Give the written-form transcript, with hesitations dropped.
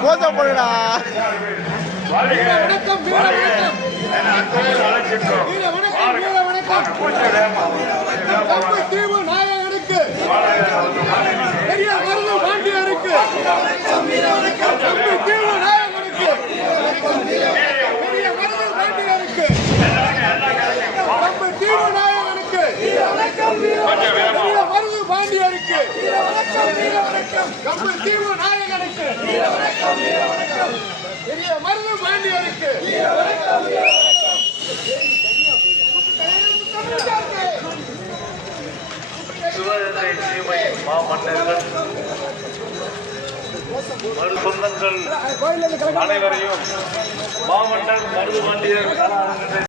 கோசம் போடுடா. வணக்கம் தீவு நாயகனுக்கு பெரிய மருது பாண்டியருக்கு தீவு நாயகனுக்கு பெரிய மருது பாண்டியருக்கு தீவு நாயகனுக்கு பெரிய மருது பாண்டியருக்கு தீவு நாயகனுக்கு பெரிய மருது பாண்டியருக்கு சிவகங்கை சீமை மாமன்னர்கள் சொந்தங்கள் அனைவரையும் மாமன்னர் மருது பாண்டியர்